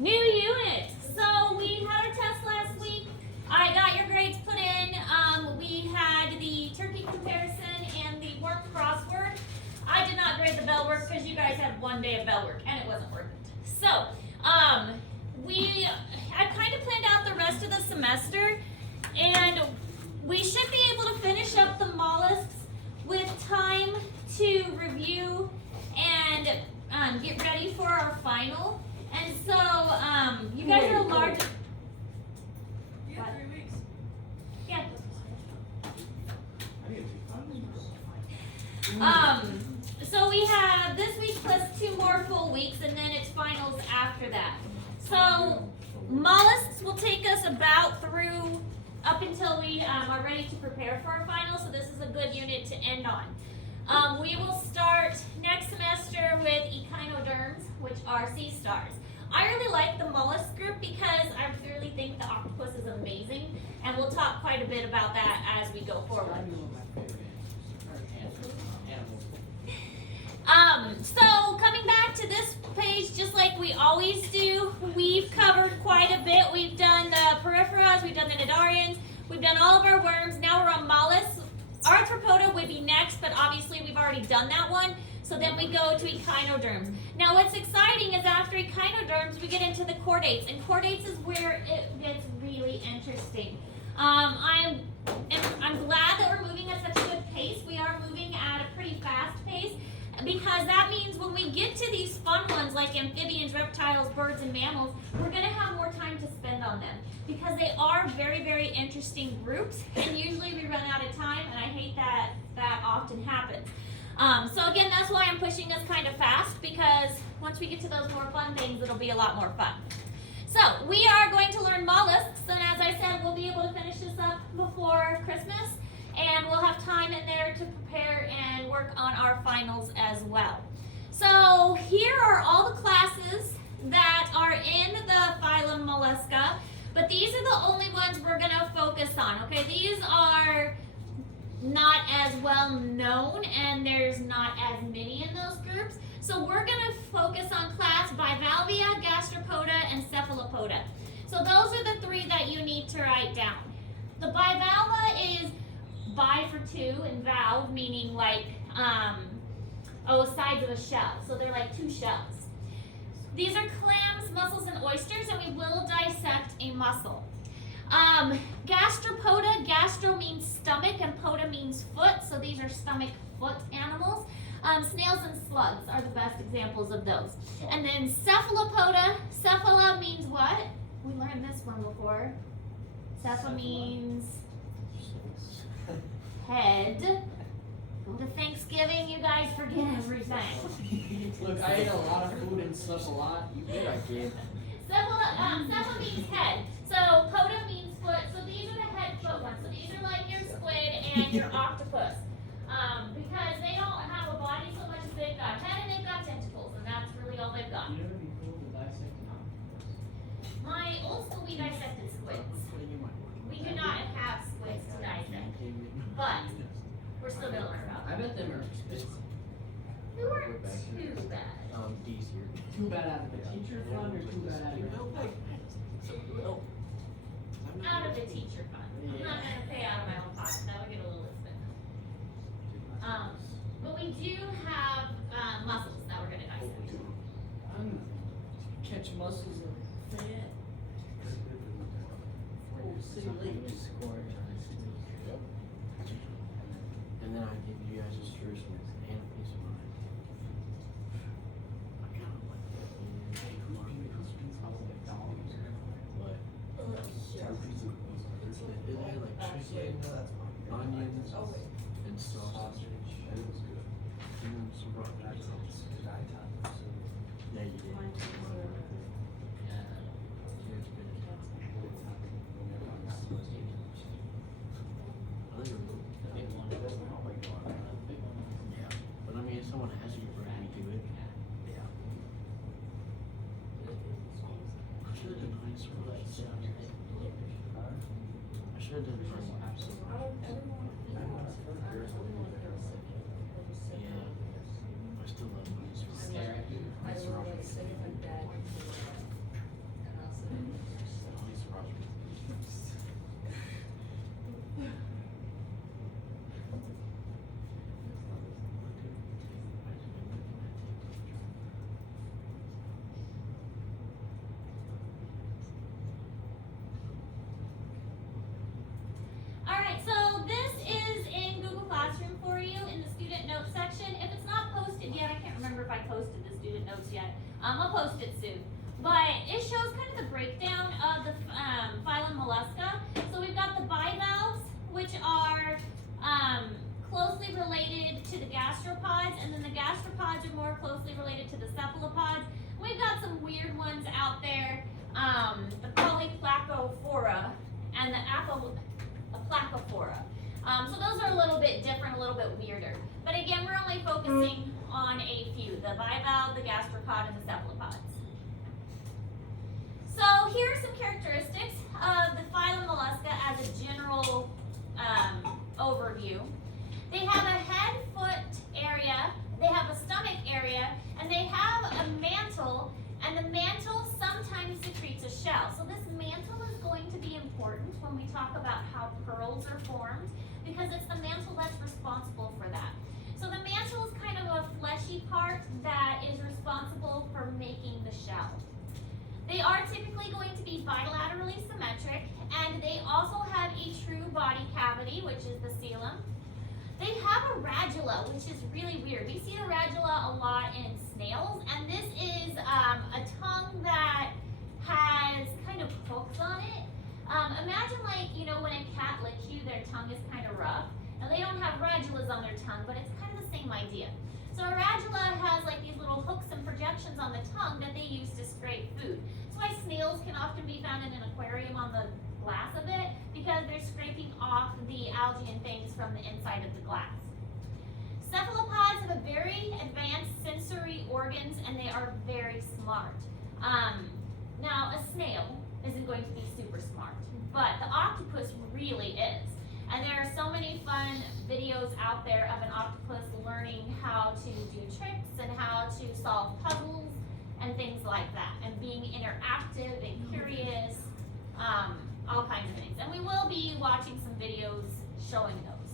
New unit. So we had our test last week. I got your grades put in. We had the turkey comparison and the work crossword. I did not grade the bell work because you guys had one day of bell work and it wasn't worth it. So I kind of planned out the rest of the semester, and we should be able to finish up the mollusks with time to review and get ready for our final. And so you guys are large. Yeah, 3 weeks. Yeah. So we have this week plus 2 more full weeks, and then it's finals after that. So mollusks will take us about through up until we are ready to prepare for our finals. So this is a good unit to end on. We will start next semester with echinoderms, which are sea stars. I really like the mollusk group because I really think the octopus is amazing, and we'll talk quite a bit about that as we go forward. So coming back to this page, just like we always do, we've covered quite a bit. We've done the peripheras, we've done the cnidarians, we've done all of our worms. Now we're on mollusks. Arthropoda would be next, but obviously we've already done that one. So then we go to echinoderms. Now what's exciting is after echinoderms, we get into the chordates, and chordates is where it gets really interesting. I'm glad that we're moving at such a good pace. We are moving at a pretty fast pace, because that means when we get to these fun ones like amphibians, reptiles, birds, and mammals, we're going to have more time to spend on them because they are very, very interesting groups, and usually we run out of time, and I hate that that often happens. So again, that's why I'm pushing us kind of fast, because once we get to those more fun things, it'll be a lot more fun. So we are going to learn mollusks, and as I said, we'll be able to finish this up before Christmas, and we'll have time in there to prepare and work on our finals as well. So here are all the classes that are in the phylum Mollusca, but these are the only ones we're going to focus on, okay? These are not as well known, and there's not as many in those groups. So we're going to focus on class Bivalvia, Gastropoda, and Cephalopoda. So those are the 3 that you need to write down. The bivalva is bi for 2, and valve meaning like sides of a shell. So they're like 2 shells. These are clams, mussels, and oysters, and we will dissect a mussel. Gastropoda, gastro means stomach and poda means foot, so these are stomach foot animals. Snails and slugs are the best examples of those. And then cephalopoda, cephala means what? We learned this one before. Cepha means head. Go to Thanksgiving, you guys forget everything. Look, I ate a lot of food and slept a lot. You did, I did. Cepha means head. So poda means foot. So these are the head foot ones. So these are like your squid and your octopus. Because they don't have a body so much as they've got head and they've got tentacles, and that's really all they've got. You know, it'd be cool to dissect an octopus. My old school, we dissected squids. We do not have squids to dissect, but we're still gonna learn about I them. bet them are just They weren't too bad. D's here. Too bad out of the teacher fund or too bad out of your Out of the teacher fund. I'm not gonna pay out of my own pocket. That would get a little expensive. But we do have mussels that we're gonna dissect. Catch mussels and and then I give you guys a first and a piece of mine. I kind of like that. But it had like chicken, onions, and sausage. And then some raw vegetables. Yeah, you did. Yeah, but I mean, if someone asks you for me to do it, yeah. I should have done high school. I should have done high school. Yeah, I still love high school. notes section. If it's not posted yet, I can't remember if I posted the student notes yet. I'll post it soon. But it shows kind of the breakdown of the phylum Mollusca. So we've got the bivalves, which are closely related to the gastropods, and then the gastropods are more closely related to the cephalopods. We've got some weird ones out there, the Polyplacophora and the Aplacophora. So those are a little bit different, a little bit weirder. But again, we're only focusing on a few, the bivalve, the gastropod, and the cephalopods. So here are some characteristics of the phylum Mollusca as a general overview. They have a head, foot area, they have a stomach area, and they have a mantle, and the mantle sometimes secretes a shell. So this mantle is going to be important when we talk about how pearls are formed, because it's the mantle that's responsible for that. So the mantle is kind of a fleshy part that is responsible for making the shell. They are typically going to be bilaterally symmetric, and they also have a true body cavity, which is the coelom. They have a radula, which is really weird. We see a radula a lot in snails, and this is a tongue that has kind of hooks on it. Imagine when a cat licks you, their tongue is kind of rough. Now they don't have radulas on their tongue, but it's kind of the same idea. So a radula has like these little hooks and projections on the tongue that they use to scrape food. That's why snails can often be found in an aquarium on the glass of it, because they're scraping off the algae and things from the inside of the glass. Cephalopods have a very advanced sensory organs, and they are very smart. Now a snail isn't going to be super smart, but the octopus really is. And there are so many fun videos out there of an octopus learning how to do tricks and how to solve puzzles and things like that, and being interactive and curious, all kinds of things. And we will be watching some videos showing those.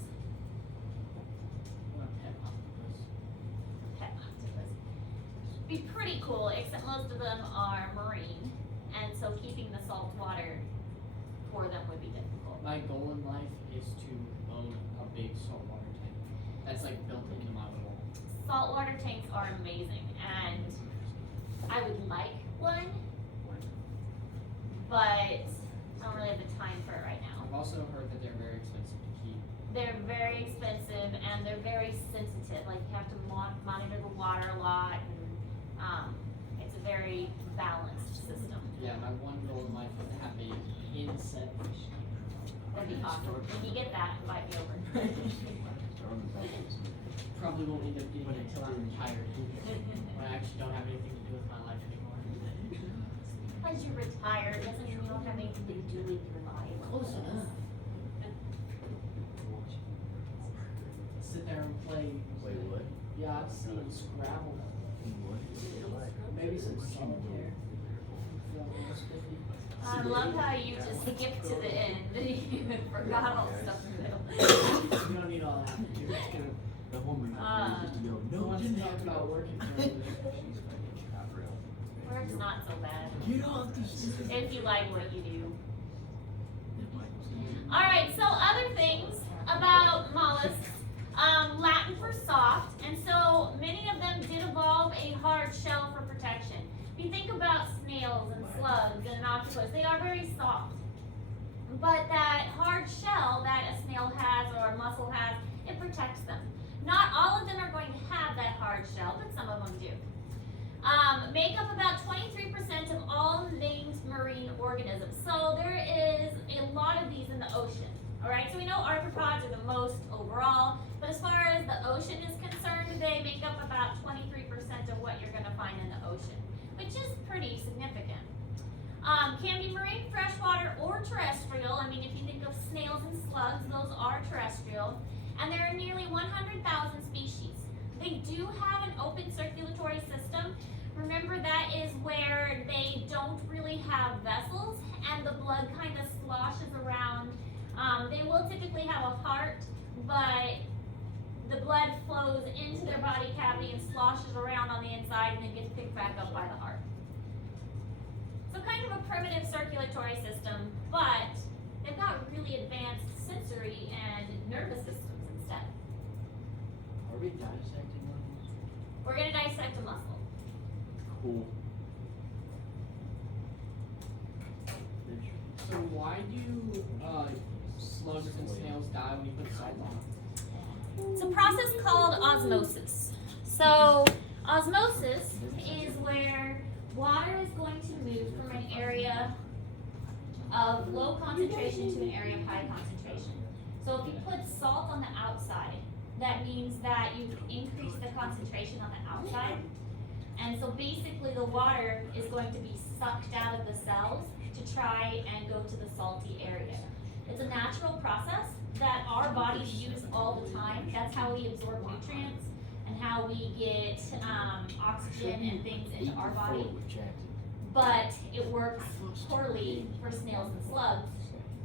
Pet octopus. Be pretty cool, except most of them are marine, and so keeping the salt water for them would be difficult. My goal in life is to own a big saltwater tank. That's like built into my wall. Saltwater tanks are amazing, and I would like one, but I don't really have the time for it right now. I've also heard that they're very expensive to keep. They're very expensive, and they're very sensitive. Like, you have to monitor the water a lot, and it's a very balanced system. Yeah, my one goal in life is to have a inset fish tank. That'd be awesome. When you get that, invite me over. Probably won't end up getting it until I'm retired. When I actually don't have anything to do with my life anymore. Because you're retired doesn't mean you don't have anything to do with your life. Close enough. Sit there and play. Play what? Yeah, I've seen Scrabble. Maybe some solitaire. I love how you just skipped to the end. You forgot all the stuff in the middle. You don't need all that. You're just gonna. The woman No one wants to talk about working for others. Work's not so bad. Get off this. If you like what you do. Alright, so other things about mollusks. Latin for soft, and so many of them did evolve a hard shell for protection. If you think about snails and slugs and an octopus, they are very soft. But that hard shell that a snail has or a mussel has, it protects them. Not all of them are going to have that hard shell, but some of them do. Make up about 23% of all named marine organisms. So there is a lot of these in the ocean. Alright, so we know arthropods are the most overall, but as far as the ocean is concerned, they make up about 23% of what you're going to find in the ocean, which is pretty significant. Can be marine, freshwater, or terrestrial. I mean, if you think of snails and slugs, those are terrestrial. And there are nearly 100,000 species. They do have an open circulatory system. Remember, that is where they don't really have vessels, and the blood kind of sloshes around. They will typically have a heart, but the blood flows into their body cavity and sloshes around on the inside and then gets picked back up by the heart. So kind of a primitive circulatory system, but they've got really advanced sensory and nervous systems instead. Are we dissecting muscles? We're gonna dissect a muscle. Cool. So why do slugs and snails die when you put salt on them? It's a process called osmosis. So osmosis is where water is going to move from an area of low concentration to an area of high concentration. So if you put salt on the outside, that means that you increase the concentration on the outside. And so basically the water is going to be sucked out of the cells to try and go to the salty area. It's a natural process that our bodies use all the time. That's how we absorb nutrients and how we get oxygen and things into our body. But it works poorly for snails and slugs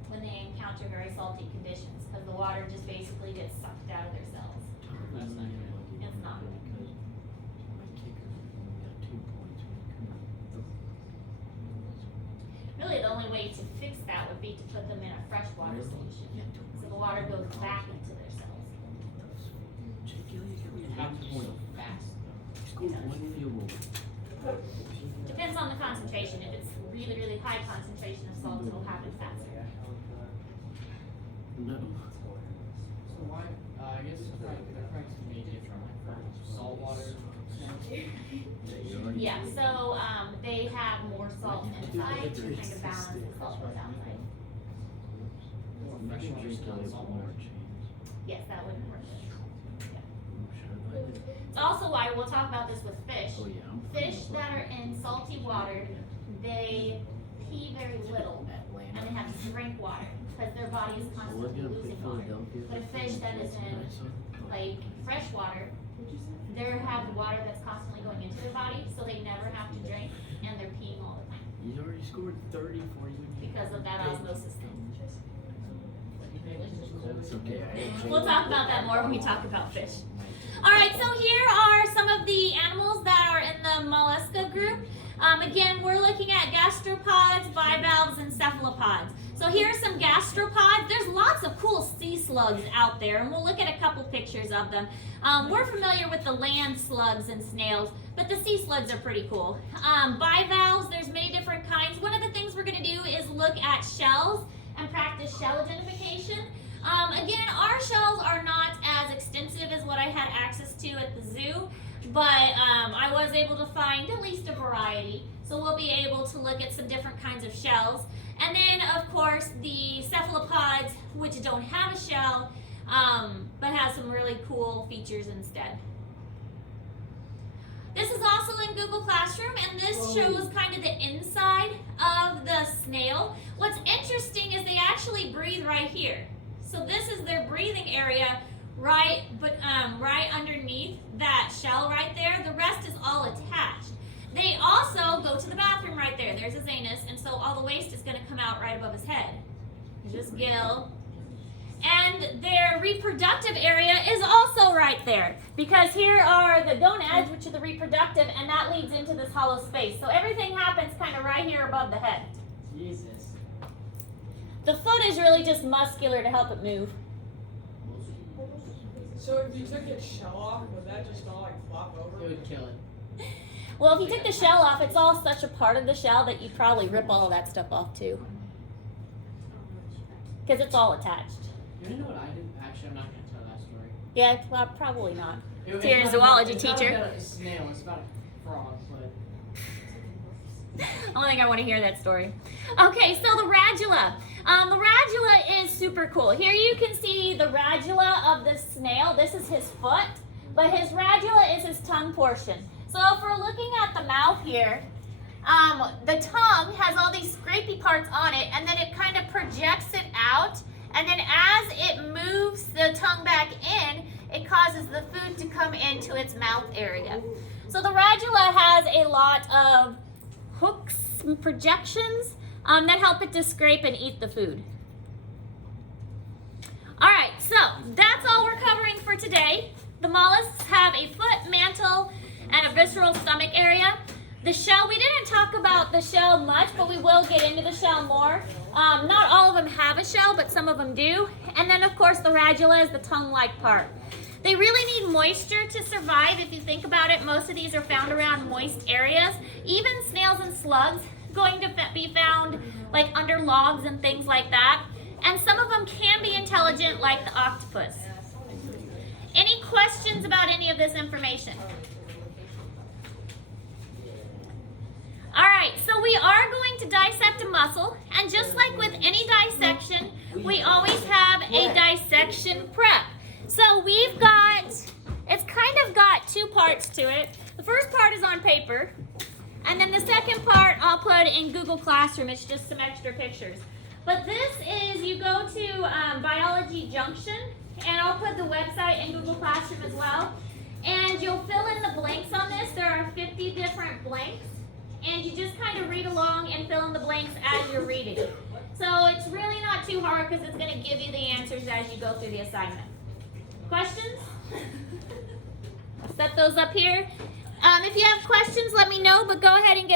when they encounter very salty conditions because the water just basically gets sucked out of their cells. That's not good. It's not. Really, the only way to fix that would be to put them in a freshwater solution. So the water goes back into their cells. It happens so fast though. Depends on the concentration. If it's really, really high concentration of salt, it'll happen faster. No. So why? I guess the price may differ from saltwater snails. Yeah, so they have more salt inside to kind of balance the salt that's outside. More freshwater snails, saltwater. Yes, that wouldn't work. It's also why we'll talk about this with fish. Fish that are in salty water, they pee very little and they have to drink water because their body is constantly losing water. But a fish that is in like fresh water, they have water that's constantly going into their body, so they never have to drink and they're peeing all the time He's already scored 30 for you. because of that osmosis thing. It's okay. We'll talk about that more when we talk about fish. All right, so here are some of the animals that are in the mollusca group. Again, we're looking at gastropods, bivalves, and cephalopods. So here are some gastropods. There's lots of cool sea slugs out there, and we'll look at a couple pictures of them. We're familiar with the land slugs and snails, but the sea slugs are pretty cool. Bivalves, there's many different kinds. One of the things we're going to do is look at shells and practice shell identification. Again, our shells are not as extensive as what I had access to at the zoo, but I was able to find at least a variety. So we'll be able to look at some different kinds of shells. And then, of course, the cephalopods, which don't have a shell, but have some really cool features instead. This is also in Google Classroom, and this shows kind of the inside of the snail. What's interesting is they actually breathe right here. So this is their breathing area right underneath that shell right there. The rest is all attached. They also go to the bathroom right there. There's his anus, and so all the waste is going to come out right above his head. There's his gill. And their reproductive area is also right there, because here are the gonads, which are the reproductive, and that leads into this hollow space. So everything happens kind of right here above the head. Jesus. The foot is really just muscular to help it move. So if you took its shell off, would that just all like flop over? It would kill it. Well, if you took the shell off, it's all such a part of the shell that you'd probably rip all of that stuff off too, because it's all attached. You know what I did? Actually, I'm not going to tell that story. Yeah, well, probably not. It's You're a not zoology it's not teacher. about a snail. It's about a frog, but I don't think I want to hear that story. Okay, so the radula. The radula is super cool. Here you can see the radula of the snail. This is his foot, but his radula is his tongue portion. So if we're looking at the mouth here, the tongue has all these scrapey parts on it, and then it kind of projects it out, and then as it moves the tongue back in, it causes the food to come into its mouth area. So the radula has a lot of hooks and projections that help it to scrape and eat the food. All right, so that's all we're covering for today. The mollusks have a foot, mantle, and a visceral stomach area. The shell, we didn't talk about the shell much, but we will get into the shell more. Not all of them have a shell, but some of them do. And then, of course, the radula is the tongue-like part. They really need moisture to survive. If you think about it, most of these are found around moist areas. Even snails and slugs going to be found like under logs and things like that. And some of them can be intelligent, like the octopus. Any questions about any of this information? All right, so we are going to dissect a mussel, and just like with any dissection, we always have a dissection prep. So we've got, it's kind of got two parts to it. The first part is on paper, and then the second part I'll put in Google Classroom. It's just some extra pictures. But this is, you go to Biology Junction, and I'll put the website in Google Classroom as well. And you'll fill in the blanks on this. There are 50 different blanks. And you just kind of read along and fill in the blanks as you're reading. So it's really not too hard because it's going to give you the answers as you go through the assignment. Questions? I'll set those up here. If you have questions, let me know, but go ahead and get